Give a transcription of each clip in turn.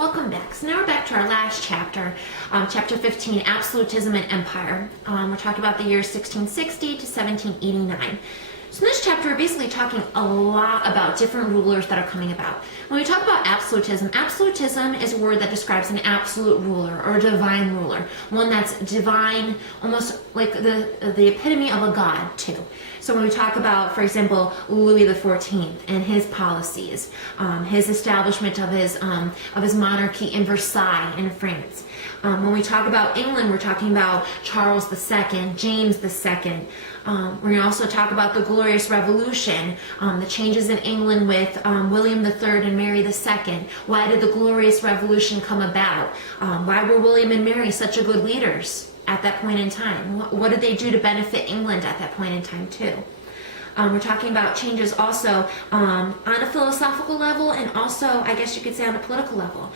Welcome back. So now we're back to our last chapter, chapter 15, Absolutism and Empire. We're talking about the years 1660 to 1789. So in this chapter, we're basically talking a lot about different rulers that are coming about. When we talk about absolutism is a word that describes an absolute ruler or a divine ruler, one that's divine, almost like the epitome of a god too. So when we talk about, for example, Louis XIV and his policies, his establishment of his monarchy in Versailles in France. When we talk about England, we're talking about Charles II, James II. We're going to also talk about the Glorious Revolution, the changes in England with William III and Mary II. Why did the Glorious Revolution come about? Why were William and Mary such a good leaders at that point in time? What did they do to benefit England at that point in time too? We're talking about changes also on a philosophical level and also, I guess you could say, on a political level.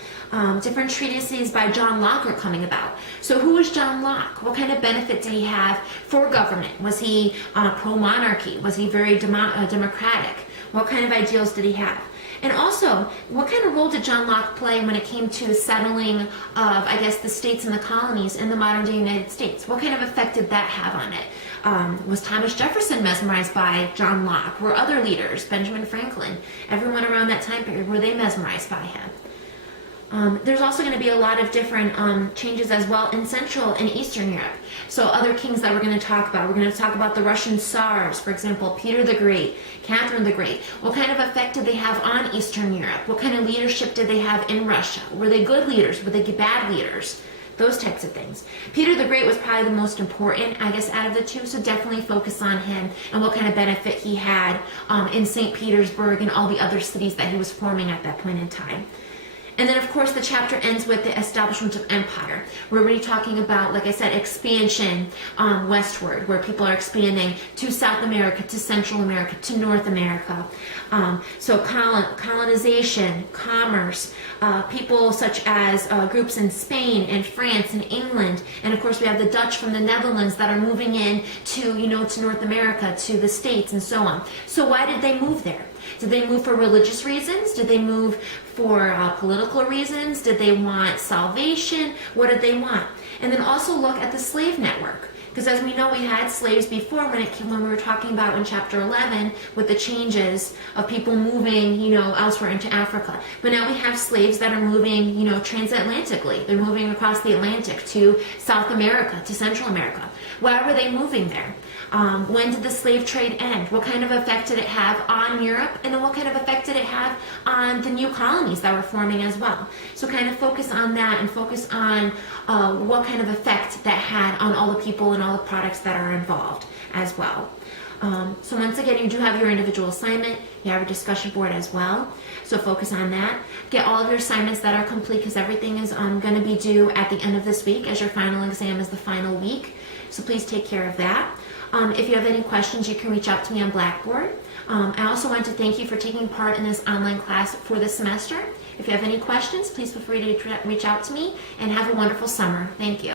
Different treatises by John Locke are coming about. So who was John Locke? What kind of benefit did he have for government? Was he pro-monarchy? Was he very democratic? What kind of ideals did he have? And also, what kind of role did John Locke play when it came to the settling of, I guess, the states and the colonies in the modern-day United States? What kind of effect did that have on it? Was Thomas Jefferson mesmerized by John Locke? Were other leaders, Benjamin Franklin, everyone around that time period, were they mesmerized by him? There's also going to be a lot of different changes as well in Central and Eastern Europe. So other kings that we're going to talk about. We're going to talk about the Russian Tsars, for example, Peter the Great, Catherine the Great. What kind of effect did they have on Eastern Europe? What kind of leadership did they have in Russia? Were they good leaders? Were they bad leaders? Those types of things. Peter the Great was probably the most important, I guess, out of the two, so definitely focus on him and what kind of benefit he had in St. Petersburg and all the other cities that he was forming at that point in time. And then, of course, the chapter ends with the establishment of empire. We're already talking about, like I said, expansion westward, where people are expanding to South America, to Central America, to North America. So colonization, commerce, people such as groups in Spain and France and England. And, of course, we have the Dutch from the Netherlands that are moving in to, to North America, to the States, and so on. So why did they move there? Did they move for religious reasons? Did they move for political reasons? Did they want salvation? What did they want? And then also look at the slave network. Because as we know, we had slaves before when we were talking about in chapter 11 with the changes of people moving, elsewhere into Africa. But now we have slaves that are moving, transatlantically. They're moving across the Atlantic to South America, to Central America. Why were they moving there? When did the slave trade end? What kind of effect did it have on Europe? And then what kind of effect did it have on the new colonies that were forming as well? So kind of focus on that and focus on what kind of effect that had on all the people and all the products that are involved as well. So once again, you do have your individual assignment. You have a discussion board as well. So focus on that. Get all of your assignments that are complete because everything is going to be due at the end of this week as your final exam is the final week. So please take care of that. If you have any questions, you can reach out to me on Blackboard. I also want to thank you for taking part in this online class for this semester. If you have any questions, please feel free to reach out to me and have a wonderful summer. Thank you.